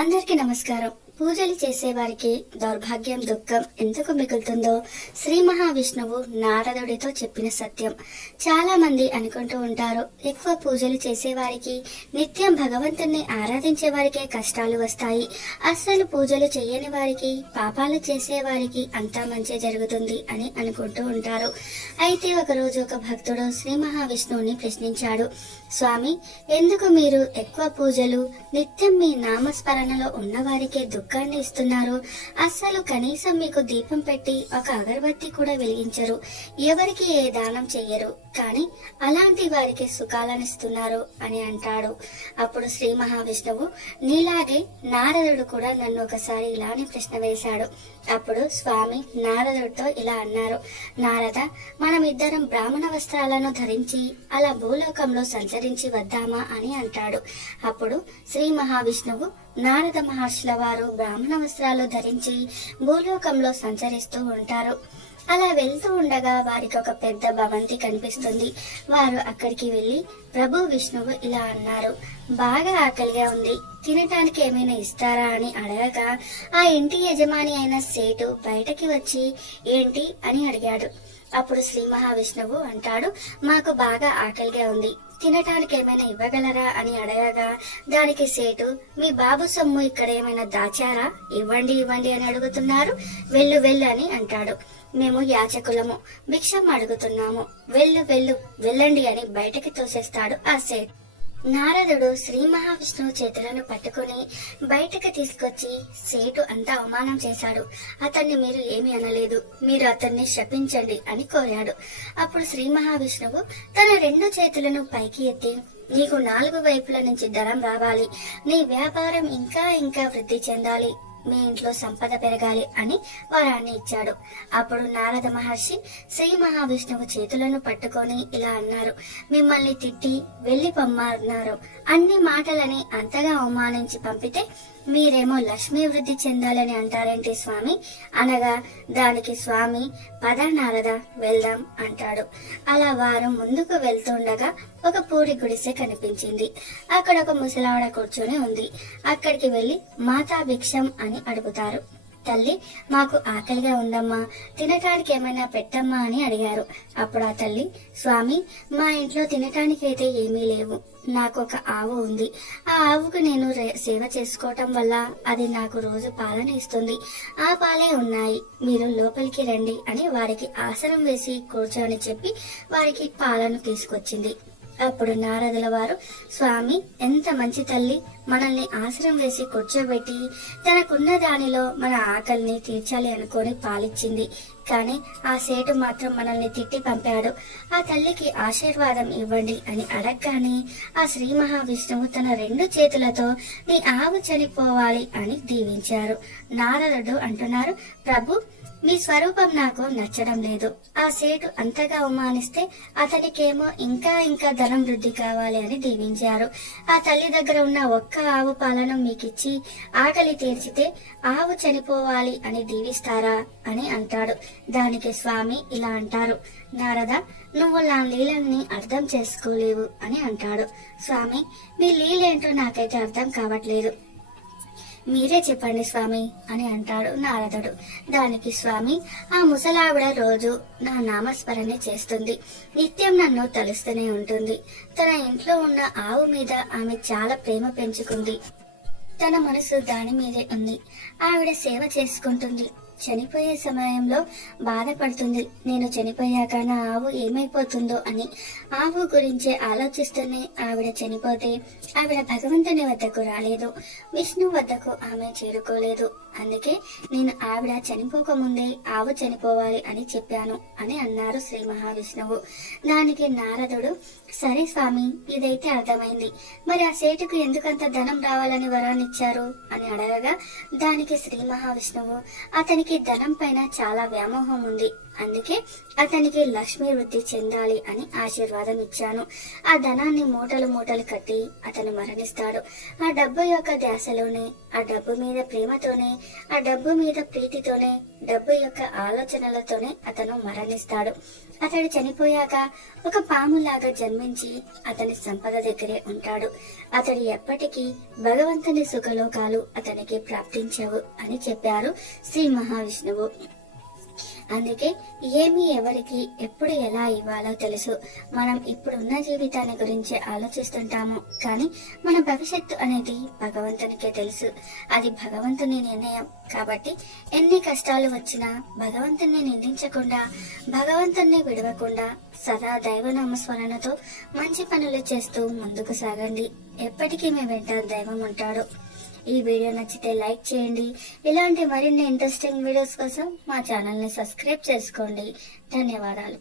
అందరికీ నమస్కారం. పూజలు చేసేవారికి దౌర్భాగ్యం దుఃఖం ఎందుకు మిగులుతుందో శ్రీ మహావిష్ణువు నారదుడితో చెప్పిన సత్యం. చాలా మంది అనుకుంటూ ఉంటారు ఎక్కువ పూజలు చేసేవారికి నిత్యం భగవంతుణ్ణి ఆరాధించే వారికే కష్టాలు వస్తాయి. అస్సలు పూజలు చేయని వారికి పాపాలు చేసేవారికి అంతా మంచి జరుగుతుంది అని అనుకుంటూ ఉంటారు. అయితే ఒకరోజు ఒక భక్తుడు శ్రీ మహావిష్ణువుని ప్రశ్నించాడు స్వామి ఎందుకు మీరు ఎక్కువ పూజలు నిత్యం మీ నామస్మరణ ఉన్న ఉన్నవారికే దుఃఖాన్ని ఇస్తున్నారు. అస్సలు కనీసం మీకు దీపం పెట్టి ఒక అగరబత్తి కూడా వెలిగించరు. ఎవరికి ఏ దానం చెయ్యరు. కానీ అలాంటి వారికి సుఖాలను ఇస్తున్నారు అని అంటాడు. అప్పుడు శ్రీ మహావిష్ణువు నీలాగే నారదుడు కూడా నన్ను ఒకసారి ఇలానే ప్రశ్న వేశాడు. అప్పుడు స్వామి నారదుడితో ఇలా అన్నారు. నారద మనం ఇద్దరం బ్రాహ్మణ వస్త్రాలను ధరించి అలా భూలోకంలో సంచరించి వద్దామా? అని అంటాడు. అప్పుడు శ్రీ మహావిష్ణువు నారద మహర్షుల వారు బ్రాహ్మణ వస్త్రాలు ధరించి భూలోకంలో సంచరిస్తూ ఉంటారు. అలా వెళ్తూ ఉండగా వారికి ఒక పెద్ద భవంతి కనిపిస్తుంది. వారు అక్కడికి వెళ్ళి ప్రభు విష్ణువు ఇలా అన్నారు. బాగా ఆకలిగా ఉంది. తినటానికి ఏమైనా ఇస్తారా? అని అడగగా ఆ ఇంటి యజమాని అయిన సేటు బయటకి వచ్చి ఏంటి? అని అడిగాడు. అప్పుడు శ్రీ మహావిష్ణువు అంటాడు మాకు బాగా ఆకలిగా ఉంది. తినటానికి ఏమైనా ఇవ్వగలరా అని అడగగా దానికి సేటు మీ బాబు సొమ్ము ఇక్కడ ఏమైనా దాచారా? ఇవ్వండి ఇవ్వండి అని అడుగుతున్నారు. వెళ్ళు వెళ్ళు అని అంటాడు. మేము యాచకులము. భిక్షం అడుగుతున్నాము. వెళ్ళు వెళ్ళు వెళ్ళండి అని బయటకి తోసేస్తాడు ఆ సేటు. నారదుడు శ్రీ మహావిష్ణువు చేతులను పట్టుకుని బయటకు తీసుకొచ్చి సేటు అంతా అవమానం చేశాడు. అతన్ని మీరు ఏమీ అనలేదు. మీరు అతన్ని శపించండి అని కోరాడు. అప్పుడు శ్రీ మహావిష్ణువు తన రెండు చేతులను పైకి ఎత్తి నీకు నాలుగు వైపుల నుంచి ధనం రావాలి. నీ వ్యాపారం ఇంకా ఇంకా వృద్ధి చెందాలి. మీ ఇంట్లో సంపద పెరగాలి అని వరాన్ని ఇచ్చాడు. అప్పుడు నారద మహర్షి శ్రీ మహావిష్ణువు చేతులను పట్టుకొని ఇలా అన్నారు మిమ్మల్ని తిట్టి వెళ్ళి పమ్మన్నారు. అన్ని మాటలని అంతగా అవమానించి పంపితే మీరేమో లక్ష్మీ వృద్ధి చెందాలని అంటారేంటి స్వామి? అనగా దానికి స్వామి పద నారద వెళ్దాం అంటాడు. అలా వారు ముందుకు వెళ్తుండగా ఒక పూరి గుడిసె కనిపించింది. అక్కడ ఒక ముసలావిడ కూర్చొని ఉంది. అక్కడికి వెళ్ళి మాతా భిక్షం అని అడుగుతారు. తల్లి మాకు ఆకలిగా ఉందమ్మా తినటానికి ఏమైనా పెట్టమ్మా అని అడిగారు. అప్పుడు ఆ తల్లి స్వామి మా ఇంట్లో తినటానికి అయితే ఏమీ లేవు. నాకు ఒక ఆవు ఉంది. ఆ ఆవుకు నేను సేవ చేసుకోవటం వల్ల అది నాకు రోజు పాలన ఇస్తుంది. ఆ పాలే ఉన్నాయి. మీరు లోపలికి రండి అని వారికి ఆసనం వేసి కూర్చోని చెప్పి వారికి పాలను తీసుకొచ్చింది. అప్పుడు నారదుల వారు స్వామి ఎంత మంచి తల్లి. మనల్ని ఆశ్రయం వేసి కూర్చోబెట్టి తనకున్న దానిలో మన ఆకలిని తీర్చాలి అనుకొని పాలిచ్చింది. కానీ ఆ సేటు మాత్రం మనల్ని తిట్టి పంపాడు. ఆ తల్లికి ఆశీర్వాదం ఇవ్వండి అని అడగగానే ఆ శ్రీ మహావిష్ణువు తన రెండు చేతులతో నీ ఆవు చనిపోవాలి అని దీవించారు. నారదుడు అంటున్నారు ప్రభు మీ స్వరూపం నాకు నచ్చడం లేదు. ఆ సేటు అంతగా అవమానిస్తే అతనికేమో ఇంకా ఇంకా ధనం వృద్ధి కావాలి అని దీవించారు. ఆ తల్లి దగ్గర ఉన్న ఒక్క ఆవు పాలను మీకిచ్చి ఆకలి తీర్చితే ఆవు చనిపోవాలి అని దీవిస్తారా అని అంటాడు. దానికి స్వామి ఇలా అంటారు. నారద నువ్వు నా లీలల్ని అర్థం చేసుకోలేవు అని అంటాడు. స్వామి మీ లీలేంటో నాకైతే అర్థం కావట్లేదు. మీరే చెప్పండి స్వామి అని అంటాడు నారదుడు. దానికి స్వామి ఆ ముసలావిడ రోజు నా నామస్మరణ చేస్తుంది. నిత్యం నన్ను తలుస్తూనే ఉంటుంది. తన ఇంట్లో ఉన్న ఆవు మీద ఆమె చాలా ప్రేమ పెంచుకుంది. తన మనసు దాని మీదే ఉంది. ఆవిడ సేవ చేసుకుంటుంది. చనిపోయే సమయంలో బాధపడుతుంది. నేను చనిపోయాక నా ఆవు ఏమైపోతుందో అని ఆవు గురించి ఆలోచిస్తూనే ఆవిడ చనిపోతే ఆవిడ భగవంతుని వద్దకు రాలేదు. విష్ణు వద్దకు ఆమె చేరుకోలేదు. అందుకే నేను ఆవిడ చనిపోకముందే ఆవు చనిపోవాలి అని చెప్పాను అని అన్నారు శ్రీ మహావిష్ణువు. దానికి నారదుడు సరే స్వామి ఇదైతే అర్థమైంది. మరి ఆ సేటుకు ఎందుకంత ధనం రావాలని వరాన్నిచ్చారు? అని అడగగా దానికి శ్రీ మహావిష్ణువు అతనికి ధనం పైన చాలా వ్యామోహం ఉంది. అందుకే అతనికి లక్ష్మీ వృద్ధి చెందాలి అని ఆశీర్వాదం ఇచ్చాను. ఆ ధనాన్ని మూటలు మూటలు కట్టి అతను మరణిస్తాడు. ఆ డబ్బు యొక్క ధ్యాసలోనే ఆ డబ్బు మీద ప్రేమతోనే ఆ డబ్బు మీద ప్రీతితోనే డబ్బు యొక్క ఆలోచనలతోనే అతను మరణిస్తాడు. అతడు చనిపోయాక ఒక పాములాగా జన్మించి అతని సంపద దగ్గరే ఉంటాడు. అతడు ఎప్పటికీ భగవంతుని సుఖలోకాలు అతనికి ప్రాప్తించవు అని చెప్పారు శ్రీ మహావిష్ణువు. అందుకే ఏమి ఎవరికి ఎప్పుడు ఎలా ఇవ్వాలో తెలుసు. మనం ఇప్పుడున్న జీవితాన్ని గురించి ఆలోచిస్తుంటాము కానీ మన భవిష్యత్తు అనేది భగవంతునికే తెలుసు. అది భగవంతుని నిర్ణయం. కాబట్టి ఎన్ని కష్టాలు వచ్చినా భగవంతుని నిందించకుండా భగవంతుని విడవకుండా సదా దైవనామస్మరణతో మంచి పనులు చేస్తూ ముందుకు సాగండి. ఎప్పటికీ మీ వెంట దైవం ఉంటాడు. ఈ వీడియో నచ్చితే లైక్ చేయండి. ఇలాంటి మరిన్ని ఇంట్రెస్టింగ్ వీడియోస్ కోసం మా ఛానల్ని సబ్స్క్రైబ్ చేసుకోండి. ధన్యవాదాలు.